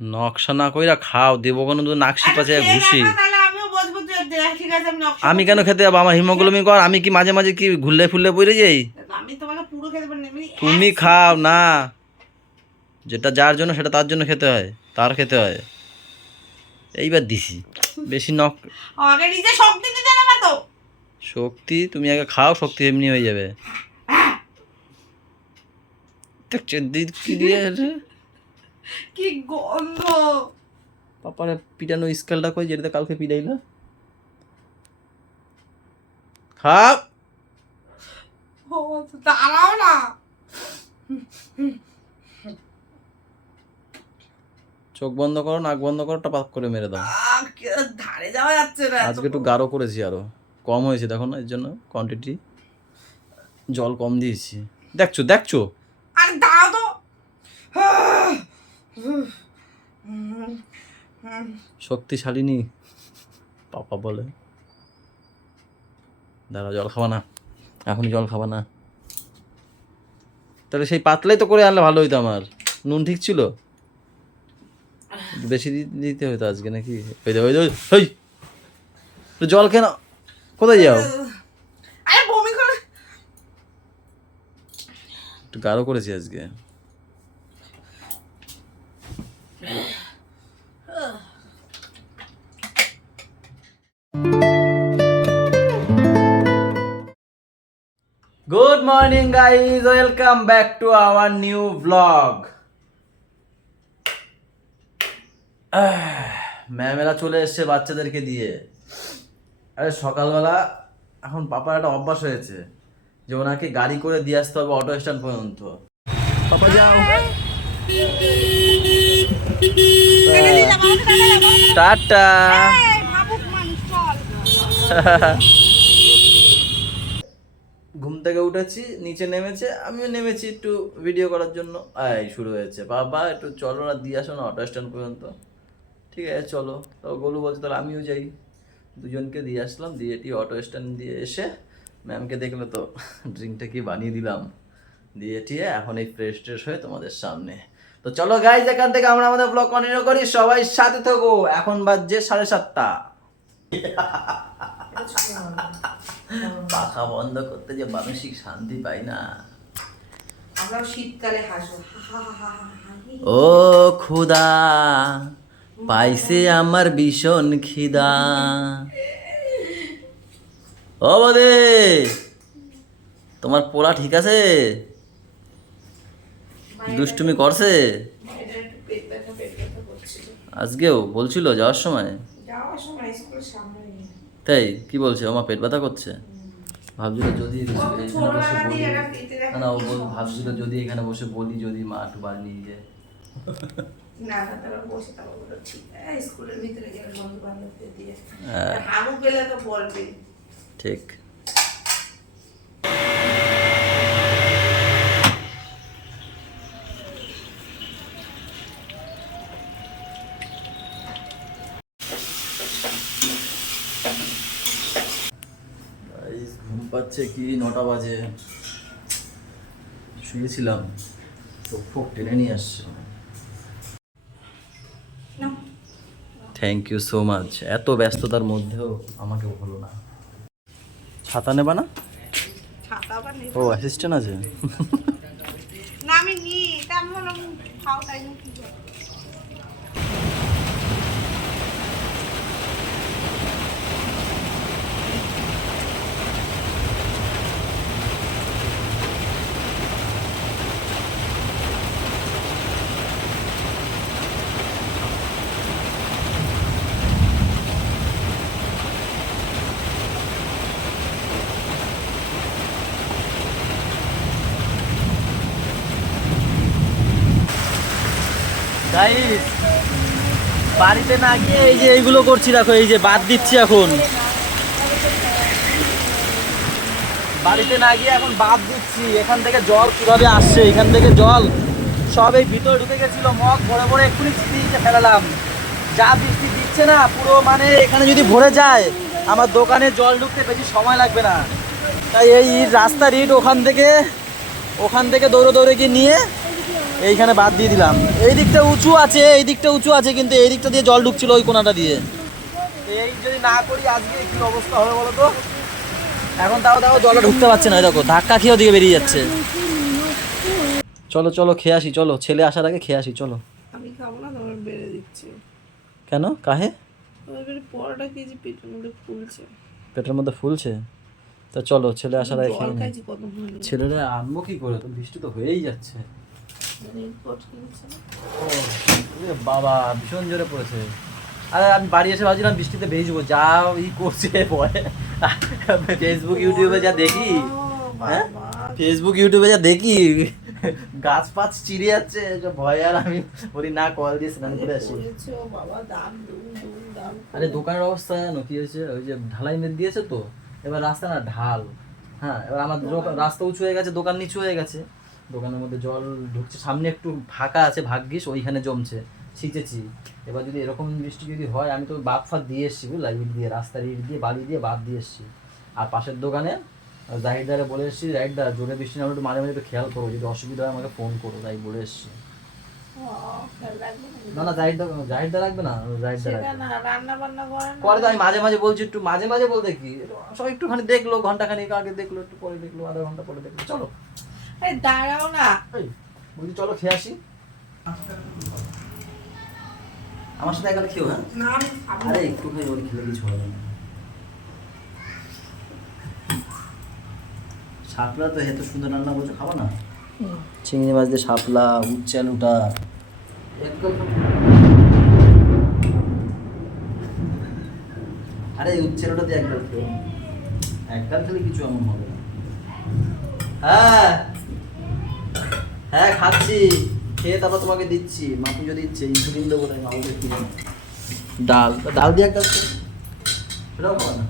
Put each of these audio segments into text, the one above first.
নকশা না কইরা খাও, দেবো কেন তো নাকশি পাশে ঘুষি। আমি কেন খেতে যাবো? আমার হিমোগ্লোবিন কর, আমি কি মাঝে মাঝে কি ঘুরলে ফুললে পড়ে যাই? তুমি খাও না, যেটা যার জন্য সেটা তার জন্য খেতে হয়, তার খেতে হয়। এইবার দিছি বেশি নক শক্তি, তুমি আগে খাও, শক্তি এমনি হয়ে যাবে। কি গন্ধ! পাপারে পিটানো স্কেলটা কই, যেটা কালকে পিটাইলা? খাও। দাঁড়াও না। চোখ বন্ধ করো, নাক বন্ধ করো, টপাক করে মেরে দাও। ধারে যাওয়া যাচ্ছে না। আজকে একটু গাঢ় করেছি, আরো কম হয়েছে দেখো না, এর জন্য কোয়ান্টিটি জল কম দিয়েছি। দেখছো দেখছো? আরে দাঁড়াও তো। শক্তিশালিনী পাপা বলে। দাঁড়া, জল খাবা না, এখনই জল খাবা না। তাহলে সেই পাতলাই তো করে আনলে ভালো হইতো। আমার নুন ঠিক ছিল, বেশি দিতে হইতো আজকে নাকি? জল কেন? কোথায় যাও? আরে বমি করে। একটু গাঢ় করেছি আজকে। Good morning guys, welcome back to our new blog. ম্যামেরা চলে এসছে বাচ্চাদেরকে দিয়ে। আরে সকালবেলা এখন পাপার একটা অভ্যাস হয়েছে যে ওনাকে গাড়ি করে দিয়ে আসতে হবে অটো স্ট্যান্ড পর্যন্ত। পাপা যাও, টাটা। ঘুম থেকে উঠেছি, নিচে নেমেছে, আমিও নেমেছি একটু ভিডিও করার জন্য। এই শুরু হয়েছে, বাবা একটু চলো না, দিয়ে আসো না অটো স্ট্যান্ড পর্যন্ত। ঠিক আছে চলো। তো গোলু বলছে তাহলে আমিও যাই। দুজনকে দিয়ে আসলাম, দিয়ে অটো স্ট্যান্ড দিয়ে এসে ম্যামকে দেখলে তো ড্রিঙ্কটা কি বানিয়ে দিলাম, দিয়ে টিয়ে এখন এই ফ্রেশ ট্রেশ হয়ে তোমাদের সামনে। তো চলো গাইজ, এখান থেকে আমরা আমাদের ব্লগ কন্টিনিউ করি, সবাই সাথে থাকো। এখন বাজছে 7:30। পাখা বন্ধ করতে যে মানসিক শান্তি পাই না। আমরাও শীতকালে হাসবো। ও খুদা, পাইছে আমার ভীষণ খিদা। ও বদে, তোমার পোলা ঠিক আছে? দুষ্টুমি করছে আজকেও? বলছিল যাওয়ার সময়। তাই কি বলছে? আমার পেট ব্যথা করছে। ভাবছিল যদি এখানে বসে বলি, না ও ভাবছিল যদি এখানে বসে বলি, যদি মা একটু বাড়ি নিয়ে যায়। না না, তারপর বসে তারপর বলো ঠিক স্কুলের ভিতরে গেলে বন্ধু বান্ধবদের দিয়ে হাগু পেলে তো বলবে। ঠিক। ঘুম পাচ্ছে কি, 9টা বাজে। শুয়েছিলাম, চোখ ফোক টেনে নিয়ে আসছে। Thank you so much. এত ব্যস্ততার মধ্যেও আমাকে হলো না। ছাতা নেবা না? ছাতা আবার নেই। ও অ্যাসিস্ট্যান্ট আছে। না আমি নি, এটা আমি হলাম খাও তাই না কি করে। গাইস, বাড়িতে না গিয়ে এই যে এইগুলো করছি, দেখো এই যে বাদ দিচ্ছি এখন। বাড়িতে না গিয়ে এখন বাদ দিচ্ছি। এখান থেকে জল কিভাবে আসছে, এখান থেকে জল সব এই ভিতরে ঢুকে গেছিল, মগ ভরে ভরে এক্ষুনি ছিটিয়ে ফেলালাম। যা বৃষ্টি দিচ্ছে না, পুরো মানে এখানে যদি ভরে যায় আমার দোকানে জল ঢুকতে বেশি সময় লাগবে না। তাই এই রাস্তার ইট ওখান থেকে দৌড়ে দৌড়ে গিয়ে নিয়ে এইখানে বাদ দিয়ে দিলাম। এই দিকটা উঁচু আছে, এই দিকটা উঁচু আছে, কিন্তু এই দিকটা দিয়ে জল ঢুকছিল ওই কোনাটা দিয়ে। এই যদি না করি আজকে কি অবস্থা হবে বলো তো। এখন তাও জলটা ঢুকতে পারছে না, দেখো ধাক্কা খেয়ে ওদিকে বেরিয়ে যাচ্ছে। চলো চলো খেয়ে আসি, চলো ছেলে আসার আগে খেয়ে আসি চলো। আমি খাবো না, তোমার বেড়ে দিচ্ছি। কেন কাহে? তোমার বেড়ে পরোটা খেয়েছি, পেটের মধ্যে ফুলছে। পেটের মধ্যে ফুলছে? তা চলো ছেলে আসার আগে জল খেয়ে নিই। খাইছি কত ভালো। ছেলেরা আনবো কি করে, তো বৃষ্টি তো হয়েই যাচ্ছে। ও এ বাবা ভীষণ জোরে পড়েছে। আরে আমি বাড়ি এসে ভাবছিলাম বৃষ্টিতে ভিজবো, যা করছে পরে ফেসবুক ইউটিউবে যা দেখি, হ্যাঁ ফেসবুক ইউটিউবে যা দেখি গাছ পাছ চিড়ে যাচ্ছে, ভয়। আর আমি বলি না, কল দিয়ে স্নান করে আসি। আরে দোকানের অবস্থা জানো কি হয়েছে, ওই যে ঢালাই মেরে দিয়েছে তো, এবার রাস্তা না ঢাল। হ্যাঁ এবার আমার রাস্তা উঁচু হয়ে গেছে, দোকান নিচু হয়ে গেছে, দোকানের মধ্যে জল ঢুকছে। সামনে একটু ফাঁকা আছে ভাগ্যিস, ওইখানে জমছে, ছিঁচেছি। এবার যদি এরকম বৃষ্টি যদি হয়, আমি তো বাদ ফাঁদ দিয়ে এসছি বুঝলা, ইট দিয়ে রাস্তার ইট দিয়ে বালি দিয়ে বাদ দিয়ে এসছি। আর পাশের দোকানে জাহিরদারে বলে এসছি, জাহিরদা জোরে বৃষ্টি না হলে একটু মাঝে মাঝে একটু খেয়াল করো, যদি অসুবিধা হয় আমাকে ফোন করো, তাই বলে এসছি। না না জাহিরদা রাখবে না, জাহিরদা করে তো। আমি মাঝে মাঝে বলছি, একটু মাঝে মাঝে বলতে কি, সব একটুখানি দেখলো, ঘন্টাখানিক আগে দেখলো, একটু পরে দেখলো, আধা ঘন্টা পরে দেখলো। চলো দাঁড়াও না, বলছি চলো খেয়ে আসি। আমার সাথে একবার খেও। হ্যাঁ না আমি খাবো না। আরে একটু খাই, ওর খেলে কিছু হবে না। শাপলা তো এত সুন্দর রান্না করছো, খাবো না? চিংড়ি মাছ দিয়ে শাপলা, উচ্ছে আলুটা একদম। আরে উচ্ছে আলুটা দিয়ে একবার খেও, একবার খেলে কিছু এমন হবে না। হ্যাঁ হ্যাঁ খাচ্ছি, খেয়ে তারপর তোমাকে দিচ্ছি। মাপু যদি দিচ্ছে ইনসুলিন দেবো, তাই মাপুকে কিনে ডাল, ডাল দিয়ে একবার খেও, সেটাও খাবো না।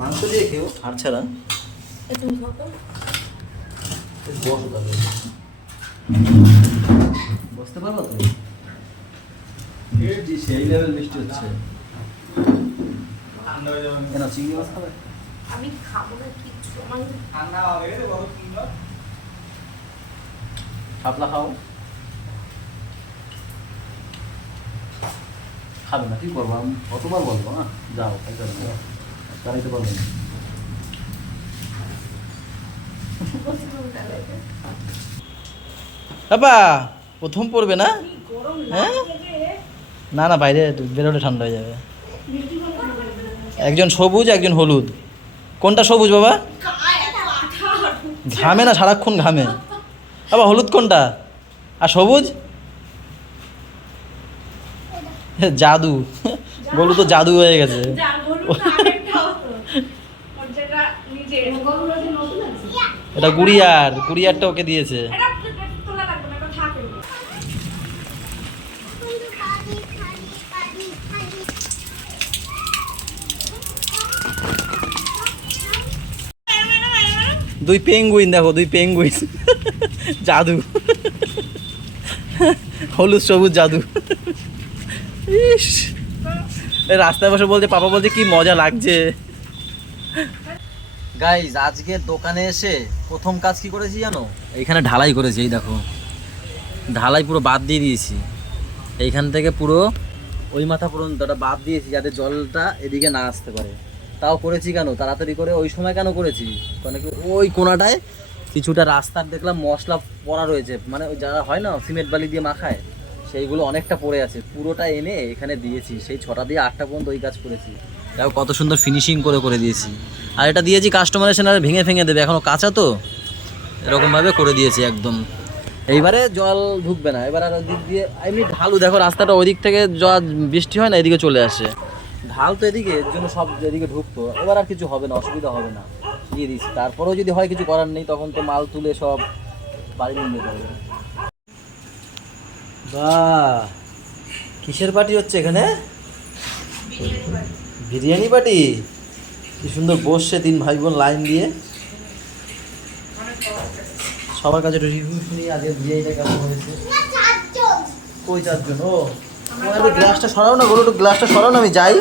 মাংস দিয়ে খেও, হাড় ছাড়া। বসো তবে, বসতে পারবো তো? বৃষ্টি সেই লেভেল বৃষ্টি হচ্ছে। কেন চিংড়ি মাছ খাবে? আমি খাবো না কিচ্ছু, আমার ঠান্ডা হবে বড় সুন্দর। শাপলা খাও। খাবে না, কি করবো আমি, কতবার বলবো না যাও খাইতে হবে, চালাইতে পারবো না। বাবা প্রথম পড়বে না? হ্যাঁ না না, বাইরে বেরোলে ঠান্ডা হয়ে যাবে। একজন সবুজ একজন হলুদ, কোনটা সবুজ বাবা? ঘামে না, সারাক্ষণ ঘামে। বাবা হলুদ কোনটা আর সবুজ? জাদু, গলু তো জাদু হয়ে গেছে। এটা গুড়িয়ারটা ওকে দিয়েছে। দুই পেঙ্গুইন দেখো, দুই পেঙ্গুইন জাদু, হলুদ সবুজ জাদু। ইস রাস্তায় বসে বলছে, পাপা বলছে কি মজা লাগছে। গাইজ আজকে দোকানে এসে প্রথম কাজ কি করেছি জানো? এইখানে ঢালাই করেছি, এই দেখো ঢালাই পুরো বাদ দিয়ে দিয়েছি। এইখান থেকে পুরো ওই মাথা পর্যন্ত বাদ দিয়েছি, যাতে জলটা এদিকে না আসতে পারে। তাও করেছি কেন তাড়াতাড়ি করে, ওই সময় কেন করেছি, মানে ওই কোনাটায় কিছুটা রাস্তার দেখলাম মশলা পড়া রয়েছে, মানে ওই যারা হয় না সিমেন্ট বালি দিয়ে মাখায়, সেইগুলো অনেকটা পড়ে আছে, পুরোটা এনে এখানে দিয়েছি। সেই 6টা দিয়ে 8টা পর্যন্ত ওই কাজ করেছি। দেখো কত সুন্দর ফিনিশিং করে দিয়েছি। আর এটা দিয়েছি কাস্টমারের সামনে, ভেঙে দেবে, এখনও কাঁচা তো, এরকমভাবে করে দিয়েছি একদম। এইবারে জল ঢুকবে না। এবার আর ওদিক দিয়ে এমনি ঢালু, দেখো রাস্তাটা ওই দিক থেকে জল বৃষ্টি হয় না, এদিকে চলে আসে, ঢাল তো এদিকে, এর জন্য সব এদিকে ঢুকতো। এবার আর কিছু হবে না, অসুবিধা হবে না, দিয়ে দিচ্ছি। তারপরেও যদি হয় কিছু করার নেই, তখন তো মাল তুলে সব বাড়ি নিয়ে যেতে হবে। বাহ কিসের পার্টি হচ্ছে এখানে? বিরিয়ানি পার্টি। কি সুন্দর বসছে 3 ভাই বোন লাইন দিয়ে, সবার কাছে রিভিউ শুনি আজকে বিরিয়ানিটা কেমন হয়েছে। কই 4 জন? ও একটু গ্লাসটা সরাও না, বলো একটু গ্লাসটা সরাও না, আমি যাই।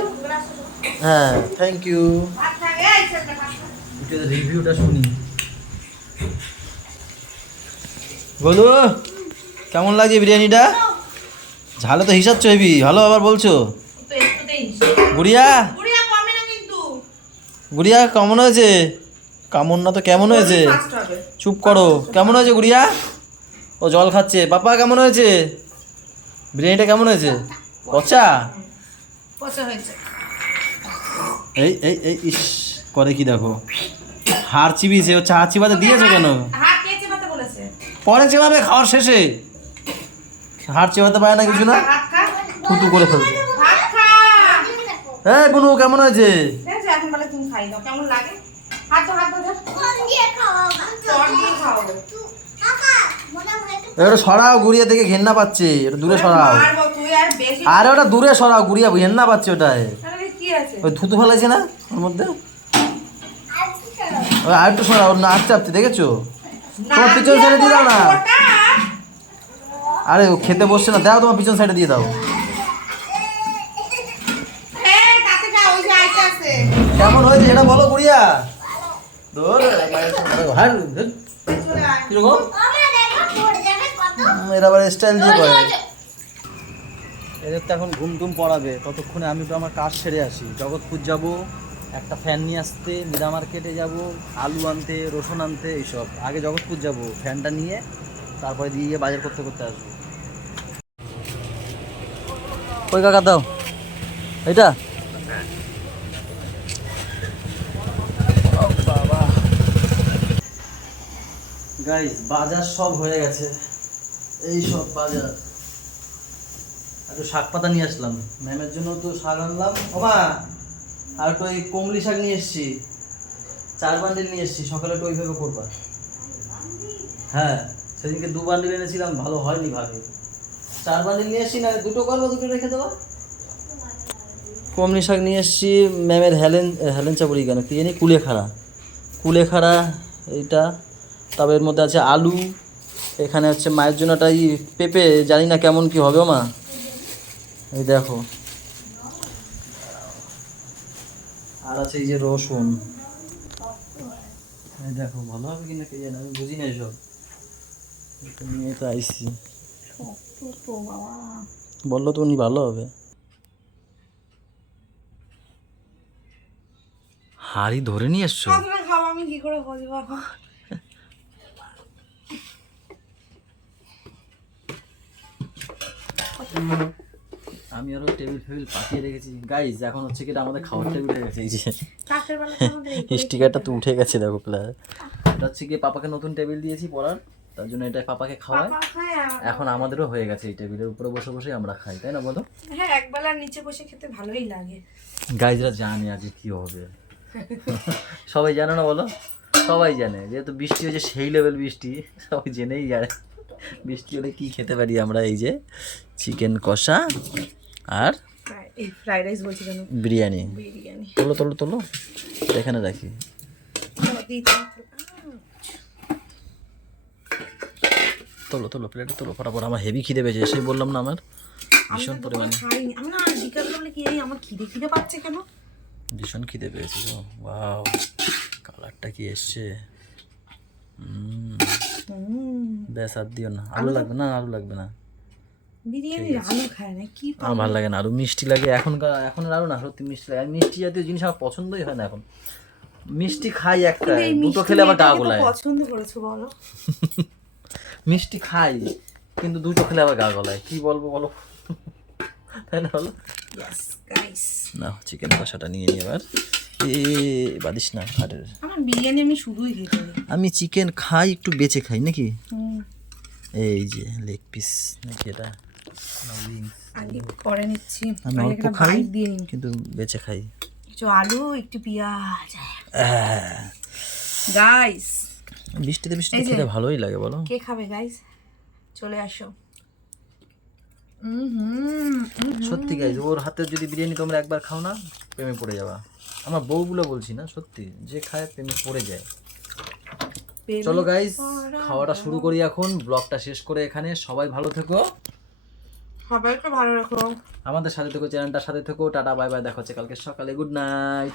হ্যাঁ থ্যাংক ইউ। রিভিউটা শুনি। বলু কেমন লাগছে বিরিয়ানিটা? ঝালে তো হিসাব চইবি, ভালো আবার বলছো। তো একটুতেই গুড়িয়া বুড়িয়া কমে না কিন্তু গুড়িয়া কেমন হয়েছে? কেমন না তো কেমন হয়েছে? ফার্স্ট হবে। চুপ করো। কেমন হয়েছে গুড়িয়া? ও জল খাচ্ছে। পাপা কেমন হয়েছে? বিরিয়ানিটা কেমন হয়েছে? পচা? পচা হয়েছে। এই এই এই ইস করে কি দেখো, হাড় চিবিয়েছে। ও চা চিবাতে দিয়েছো কেন? হাত কে চেপাতে বলেছে? পরে চেবাবে খাওয়ার শেষে। হাড় চেবাতে পারে না কিছু না, হাত খা, থুতু করে ফেলবে। হাত খা। হ্যাঁ বুনু কেমন হয়েছে? ঠিক আছে, এখন বলে তুমি খাই দাও। কেমন লাগে? হাত তো হাত ধর। চট দিয়ে খাওয়াবো। এটা সরাও, গুড়িয়া থেকে ঘেন্না পাচ্ছে। এটা দূরে সরাও। মারবো তুই আর বেশি। আরে ওটা দূরে সরাও, গুড়িয়া ঘেন্না পাচ্ছে ওটায়। তাহলে কি আছে? ওই থুতু ফেলাইছে না ওর মধ্যে। ওই আর একটু সরাও, ওর নাক চাপতে দেখেছো? তোমার পিছন সাইডে দিয়ে দাও না। ওটা আরে ও খেতে বসছে না, দাও তোমার পিছন সাইডে দিয়ে দাও। হ্যাঁ, তাতে যা ওই যে আইতে আছে। কেমন হয়েছে এটা বলো গুড়িয়া। ধর হার চলে আয়। কিরকম এরা আবার স্টাইল দিয়ে করে। এদের তো এখন ঘুম টুম পড়াবে, ততক্ষণে আমি তো আমার কাজ সেরে আসি। জগৎপুর যাব, একটা ফ্যান নিয়ে আসতে, মিরা মার্কেটে যাব, আলু আনতে, রসুন আনতে, এইসব। আগে জগৎপুর যাব, ফ্যানটা নিয়ে তারপরে দিয়ে বাজার করতে করতে আসবো। ওই কাকা দাও এটা। বাবা গাইস, বাজার সব হয়ে গেছে। এই সব বাজার। একটু শাক পাতা নিয়ে আসলাম ম্যামের জন্য, তো শাক আনলাম ওমা। আর একটু এই কমলি শাক নিয়ে এসেছি, 4 বান্ডিল নিয়ে এসেছি। সকালে একটু ওইভাবে করবা। হ্যাঁ সেদিনকে 2 বান্ডিল এনেছিলাম, ভালো হয়নি ভাবে। 4 বান্ডিল নিয়ে এসেছি, না 2টো করবো, 2টো রেখে দেওয়া। কমলি শাক নিয়ে এসেছি ম্যামের। হেলেন চাপড়ি কেন কি জানি, কুলেখাড়া এইটা। তবে এর মধ্যে আছে আলু। এখানে হচ্ছে মায়ের জন্য একটা পেঁপে, জানি না কেমন কি হবে মা। এই দেখো। আর আছে এই যে রসুন। এই দেখো, ভালো হবে কিনা কে জানে, আমি বুঝি না এসব। এটা নিয়ে তো আইসি। বললো তো উনি ভালো হবে। হাড়ি ধরে নিয়ে এসছো? আপনারা খাও, আমি কি করে বুঝবো এখন? আমি আরো টেবিল ফেবিল পাঠিয়ে রেখেছি গাইজ। এখন হচ্ছে কি, এটা আমাদের খাওয়ার টেবিল হয়ে গেছে। এই যে রাতের বেলা তো আমাদের এই স্টিকারটা তো উঠে গেছে দেখো প্লাস। এটা হচ্ছে কি, পাপাকে নতুন টেবিল দিয়েছি পড়ার, তার জন্য এটা পাপাকে খাওয়ায়। পাপা খায় এখন আমাদেরও হয়ে গেছে, এই টেবিলের উপরে বসে বসে আমরা খাই, তাই না বলো? হ্যাঁ, একবেলা নিচে বসে খেতে ভালোই লাগে। গাইজরা জানে আজ কি হবে। সবাই জানে না বলো? সবাই জানে, যেহেতু বৃষ্টি হয়েছে, সেই লেভেল বৃষ্টি, সবাই জেনেই জানে বৃষ্টি হলে কি খেতে পারি আমরা। এই যে চিকেন কষা আর এই ফ্রাইড রাইস বলছি কেন, বিরিয়ানি। বিরিয়ানি। তোলো তোলো তোলো, এখানে রাখি। তোলো তোলো প্লেটে তোলো ফটাফট। আমার হেভি খিদে পেয়েছে, সেই বললাম না আমার ভীষণ পরিমাণে। খাইনি আমি না, বিকাল বলে কি জানি আমার খিদে পাচ্ছে কেন। ভীষণ খিদে পেয়েছে গো। ওয়াও, কালারটা কি এসছে। ব্যাস আর দিও না। আলু লাগবে না, আলু লাগবে না। বিরিয়ানি আলু খায় না কি? আমার ভালো লাগে না আলু, মিষ্টি লাগে। এখন আলু না, সত্যি মিষ্টি লাগে। মিষ্টি জাতীয় জিনিস আমার পছন্দই হয় না এখন। মিষ্টি খাই একটা, দুটো খেলে আবার গা গোলায়। পছন্দ করেছো বলো? মিষ্টি খাই কিন্তু দুটো খেলে আবার গা গলায়, কি বলবো বলো, তাই না বলো? ইয়েস গাইস, না চিকেন কষাটা নিয়ে নি এবার। বাদিস না। আরে আমার বিরিয়ানি আমি শুধুই খেতে পারি। আমি চিকেন খাই, একটু বেঁচে খাই নাকি। এই যে লেগ পিস নাকি এটা, আগে করে নিচ্ছি। আমি অল্প খাই কিন্তু বেঁচে খাই। একটু আলু, একটু পেঁয়াজ। গাইস বৃষ্টিতে খেতে ভালোই লাগে বলো। কে খাবে গাইস? চলে আসো। সত্যি গাইজ, ওর হাতের যদি বিরিয়ানি তোমরা একবার খাও না, প্রেমে পড়ে যাবা। আমার বউগুলো বলছি না, সত্যি, যে খায় প্রেমে পড়ে যায়। চলো গাইজ, খাওয়াটা শুরু করি এখন। ব্লগটা শেষ করে এখানে। সবাই ভালো থেকো, সবাইকে ভালো রাখো, আমাদের সাথে থেকো, চ্যানেলটার সাথে থেকো। টাটা বাই বাই, দেখা হচ্ছে কালকে সকালে। Good night.